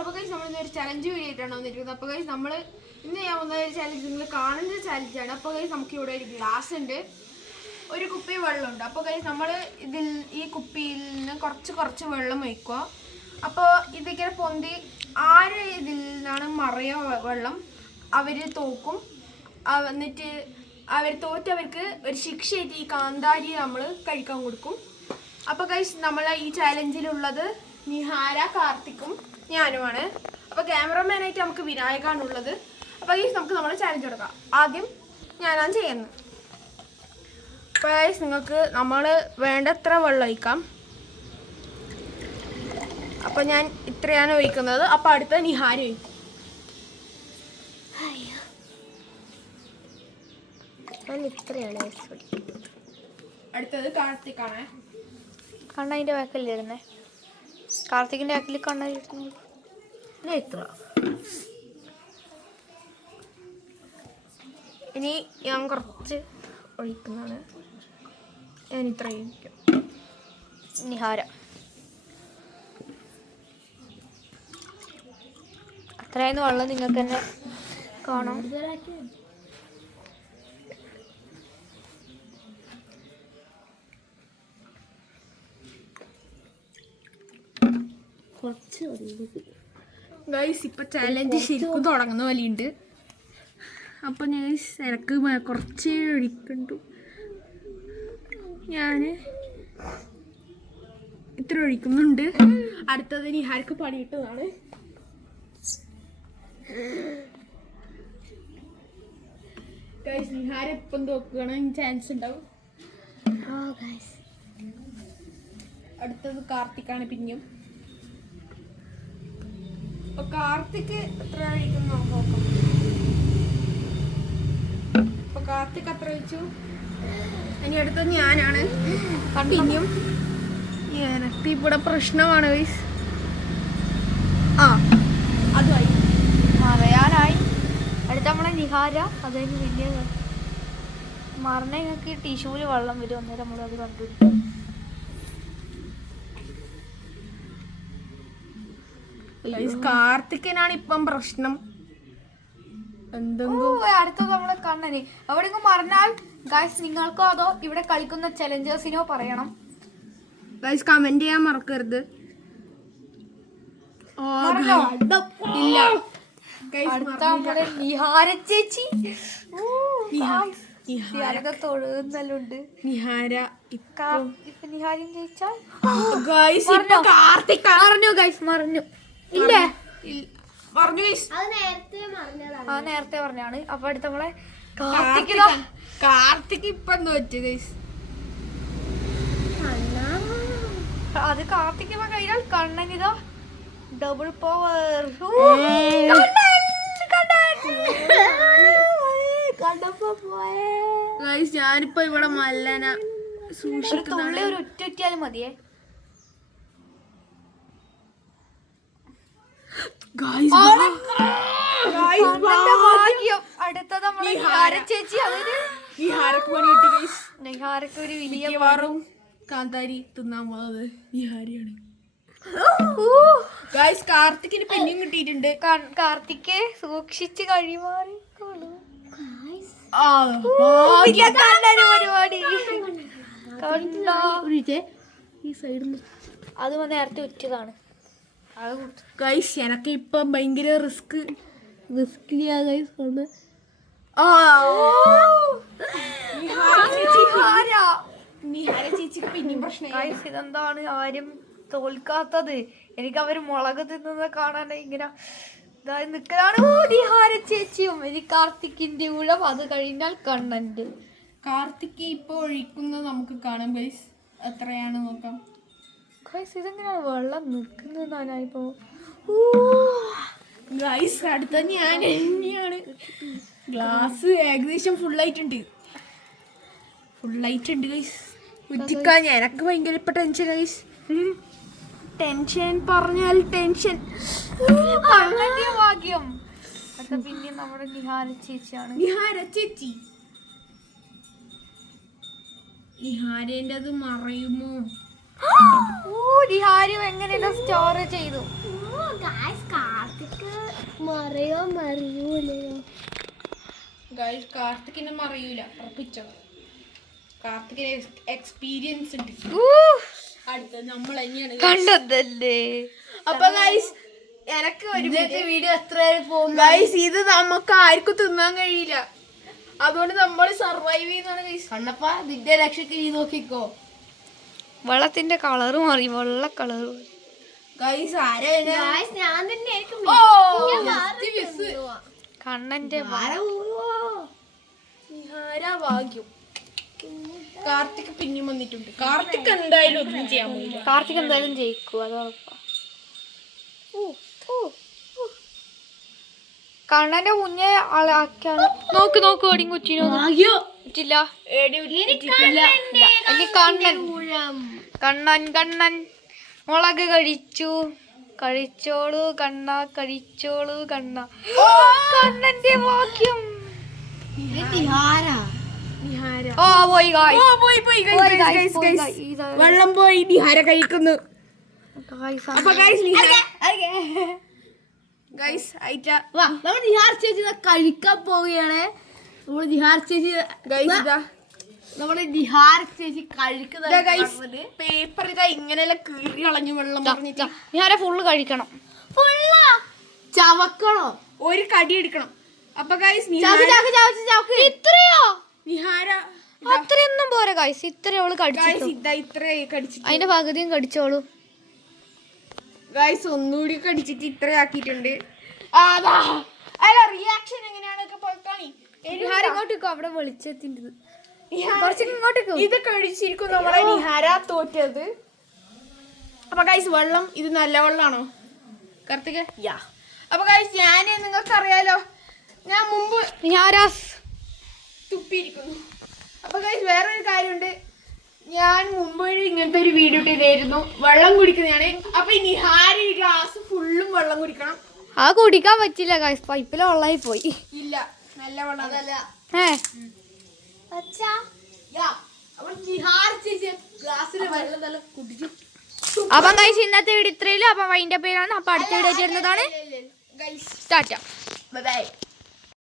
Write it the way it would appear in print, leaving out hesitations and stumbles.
അപ്പോൾ guys നമ്മളിന്നൊരു challenge video ആയിട്ടാണ് വന്നിരിക്കുന്നത്. അപ്പോൾ ഗൈസ് നമ്മൾ ഇന്ന് ചെയ്യാൻ വന്ന ഒരു ചലഞ്ച് നിങ്ങൾ കാണുന്ന ചലഞ്ചാണ്. അപ്പോൾ ഗൈസ് നമുക്ക് ഇവിടെ ഒരു ഗ്ലാസ് ഉണ്ട്, ഒരു കുപ്പി വെള്ളമുണ്ട്. അപ്പോൾ ഗൈസ് നമ്മൾ ഈ കുപ്പിയിൽ നിന്ന് കുറച്ച് വെള്ളം ഒഴിക്കുക. അപ്പോൾ ഇതിങ്ങനെ പൊന്തി ആര് ഇതിൽ നിന്നാണ് മറയുക വെള്ളം അവർ തോക്കും. എന്നിട്ട് അവർ തോറ്റവർക്ക് ഒരു ശിക്ഷയായിട്ട് ഈ കാന്താരി നമ്മൾ കഴിക്കാൻ കൊടുക്കും. അപ്പോൾ ഗൈസ് നമ്മളെ ഈ ചാലഞ്ചിലുള്ളത് നിഹാര, കാർത്തിക്കും ഞാനുമാണ്. അപ്പോൾ ക്യാമറമാനായിട്ട് നമുക്ക് വിനായകാണുള്ളത്. അപ്പോൾ ഗൈസ് നമുക്ക് നമ്മളെ ചാലഞ്ച് കൊടുക്കാം. ആദ്യം ഞാനാണ് ചെയ്യുന്നത്. അപ്പോൾ ഗൈസ് നിങ്ങൾക്ക് നമ്മൾ വേണ്ടത്ര വെള്ളം ഒഴിക്കാം. അപ്പോൾ ഞാൻ ഇത്രയാണ് ഒഴിക്കുന്നത്. അപ്പോൾ അടുത്ത നിഹാര ഒഴിക്കും. അടുത്തത് കാർത്തിക്കാണ്. കണ്ണതിൻ്റെ ബാക്കല്ലേ കാർത്തികിന്റെ ബാക്കിൽ കണ്ണായിരുന്നു ഇത്ര. ഇനി ഞാൻ കുറച്ച് ഒഴിക്കുന്നതാണ്. ഞാൻ ഇത്ര ഒഴിക്കും. നിഹാര അത്രയായിരുന്നു വെള്ളം നിങ്ങൾക്ക് തന്നെ കാണാം. ഗൈസ് ഇപ്പൊ ചാലഞ്ച് ശരിക്കും തുടങ്ങുന്ന പോലെയുണ്ട്. അപ്പൊ ഞാൻ എനക്ക് കുറച്ച് ഒഴിക്കണ്ടു. ഞാൻ ഇത്ര ഒഴിക്കുന്നുണ്ട്. അടുത്തത് നിഹാർക്ക് പണിയിട്ടതാണ്. ഗൈസ് നിഹാര ഇപ്പം തോക്കുകയാണ് ചാൻസ് ഉണ്ടാവും. അടുത്തത് കാർത്തിക്കാണ് പിന്നെയും. അപ്പൊ കാർത്തിക് എത്ര കഴിക്കുന്നു നോക്കാം. അപ്പൊ കാർത്തിക് അത്ര കഴിച്ചു. ഇനി അടുത്തത് ഞാനാണ്. പിന്നെയും എനിക്ക് ഇവിടെ പ്രശ്നമാണ് ഗൈസ്. അതുമായി മറയാനായി. അടുത്ത നമ്മളെ നിഹാര. അതായത് വലിയ മറന്ന നിങ്ങൾക്ക് ടിഷ്യൂല് വെള്ളം വരും. അന്നേരം നമ്മളത് കണ്ടുപിടിക്കും. കാർത്തികനാണ് ഇപ്പം പ്രശ്നം. അടുത്തത് നമ്മളെ കണ്ണന്. എവിടെയെങ്കിലും മറന്നാൽ ഗൈസ് നിങ്ങൾക്കോ അതോ ഇവിടെ കളിക്കുന്ന ചലഞ്ചേഴ്സിനോ പറയണം. ഗൈസ് കമന്റ് ചെയ്യാൻ മറക്കരുത്. ഇല്ല അടുത്ത നമ്മളെ നിഹാര ചേച്ചി. തൊഴുന്നല്ലുണ്ട് നിഹാര. ഇപ്പൊ നിഹാരം ജയിച്ചാൽ പറഞ്ഞു ഗൈസ് മറിഞ്ഞു. ഇല്ലേ പറഞ്ഞു നേരത്തെ പറഞ്ഞാണ്. അപ്പൊ അടുത്ത നമ്മളെ കാർത്തിക് ഇപ്പൊ എന്താ പറ്റിയ ഗൈസ്? അത് കാർത്തിക് കഴിഞ്ഞാൽ കണ്ണനിതാ ഡബിൾ പവർ. ഞാനിപ്പോ ഇവിടെ മല്ലന തുള്ളി ഒരു ഒറ്റയാലും മതിയേ. അടുത്തത് നമ്മള് ചേച്ചി. നിഹാരക്ക് ഒരു വലിയ വാറും കാന്താരി തിന്നാൻ പോകുന്നത് നിഹാരിയാണ്. കാർത്തിക്കിന് പിന്നെയും കിട്ടിയിട്ടുണ്ട്. കാർത്തിക് സൂക്ഷിച്ച് കഴിമാറിക്കോളൂ. പരിപാടി അത് നേരത്തെ ഉറ്റതാണ്. ഗൈസ് എനക്ക് ഇപ്പൊ ഭയങ്കര ഇതെന്താണ് ആരും തോൽക്കാത്തത്? എനിക്ക് അവര് മുളക് തിന്നുന്നത് കാണാൻ ഇങ്ങനെ ഇതായി നിൽക്കലാണ്. നിഹാര ചേച്ചിയും ഇനി കാർത്തിക്കിന്റെ ഊഴം. അത് കഴിഞ്ഞാൽ കണ്ണന്റെ. കാർത്തിക് ഇപ്പൊ ഒഴിക്കുന്നത് നമുക്ക് കാണാം ഗൈസ്. എത്രയാണ് നോക്കാം. ഇതെങ്ങനെയാണ് വെള്ളം നിൽക്കുന്നതാണ് ഇപ്പൊ. ഗൈസ് അടുത്ത ഞാൻ തന്നെയാണ്. ഗ്ലാസ് ഏകദേശം ഫുള്ളായിട്ടുണ്ട് ഗൈസ്. ഉറ്റിക്കാൻ എനക്ക് ഭയങ്കര ഇപ്പൊ ടെൻഷൻ ഗൈസ്. ടെൻഷൻ പറഞ്ഞാൽ ടെൻഷൻ. ഭാഗ്യം. പിന്നെ നമ്മുടെ നിഹാര ചേച്ചിയാണ്. നിഹാരേന്റെ അത് മറയുമോ? നിഹാരം എങ്ങനെയല്ല സ്റ്റോർ ചെയ്തു. ഗൈസ് കാർത്തിക്കിനൊന്നും അറിയൂല, ഉറപ്പിച്ചോ. കാർത്തിക്കിന് എക്സ്പീരിയൻസ് ഉണ്ട്. അടുത്തത് നമ്മൾ തന്നെയാണ് കണ്ടതല്ലേ. അപ്പൊ ഗൈസ് എനക്ക് ഒരു വീഡിയോ എത്ര ഗൈസ് ഇത് നമുക്ക് ആർക്കും തിന്നാൻ കഴിയില്ല, അതുകൊണ്ട് നമ്മൾ സർവൈവ് ചെയ്യുന്നതാണ് ഗൈസ്. കണ്ണപ്പ നിന്റെ രക്ഷക്ക് നീ നോക്കിക്കോ. വെള്ളത്തിന്റെ കളറ് മാറി, വെള്ള കളറ് ഗൈസ് ആരാ ഞാൻ തന്നെ കണ്ണന്റെ ഭാഗ്യം. കാർത്തിക് പിന്നെയും വന്നിട്ടുണ്ട്. കാർത്തിക് എന്തായാലും ഒന്നും ചെയ്യാൻ പോയില്ല. കാർത്തിക് എന്തായാലും ജയിക്കും, അത് ഉറപ്പാ. കണ്ണന്റെ കുഞ്ഞെ ആക്കിയാണ്. നോക്ക് നോക്ക് ഓടി കുച്ചിനോ പറ്റില്ല. കണ്ണൻ കണ്ണൻ മുളക് കഴിച്ചു. കഴിച്ചോളൂ കണ്ണ, കഴിച്ചോളൂ കണ്ണ. കണ്ണന്റെ ഭാഗ്യം. ഓ പോയി വെള്ളം പോയി, നിഹാര കഴിക്കുന്നു. അപ്പൊ നമ്മൾ നിഹാർ ചേച്ചി കഴിക്കാൻ പോവുകയാണ്. നമ്മള് നിഹാർ ചേച്ചി നമ്മള് നിഹാർ ചേച്ചി കഴിക്കുന്ന പേപ്പർ ഇതാ ഇങ്ങനെയെല്ലാം കീറി കളഞ്ഞു വെള്ളം പറഞ്ഞിട്ട്. നിഹാര ഫുള്ള് കഴിക്കണം, ചവക്കണോ, ഒരു കടി എടുക്കണം. അപ്പൊ ഇത്രയോ? നിഹാര അത്രയൊന്നും പോരാ ഗൈസ്, ഇത്ര അവള് കടിച്ചു. ഇത്രയായി കടിച്ചിട്ട് അതിന്റെ പകുതിയും കടിച്ചോളൂ ഗൈസ്. ഒന്നുകൂടി കടിച്ചിട്ട് ഇത്രയാക്കിയിട്ടുണ്ട്. അല്ല റിയാക്ഷൻ എങ്ങനെയാണൊക്കെ ഇങ്ങോട്ട് അവിടെ വെളിച്ചെത്തിൻ്റെ ഇങ്ങോട്ട് ഇത് കഴിച്ചിരിക്കും നമ്മളെ നിഹാര തോറ്റത്. അപ്പൊ ഗൈസ് വെള്ളം ഇത് നല്ല വെള്ളമാണോ കാർത്തിക? അപ്പൊ ഗൈസ് ഞാൻ നിങ്ങൾക്ക് അറിയാലോ, ഞാൻ മുമ്പ് നിഹാരാസ് തുപ്പിയിരിക്കുന്നു. അപ്പൊ ഗൈസ് വേറൊരു കാര്യമുണ്ട്, ഞാൻ മുമ്പ് ഇങ്ങനത്തെ ഒരു വീഡിയോ ഇട്ടിരുന്നു, വെള്ളം കുടിക്കുന്നതാണ്. അപ്പൊ ഈ നിഹാര ഈ ഗ്ലാസ് ഫുള്ളും വെള്ളം കുടിക്കണം. അത് കുടിക്കാൻ പറ്റില്ല ഗൈസ്, പൈപ്പിലെ വെള്ളമായി പോയി. ഇല്ല നല്ല വെള്ളം അതല്ല. അപ്പം ഗൈസ് ഇന്നത്തെ വീഡിയോ ഇത്രയില്ല. അപ്പം അതിന്റെ പേരാണ്. അപ്പൊ അടുത്ത വീഡിയോ ചേരുന്നതാണ്. ടാറ്റ. Bye by.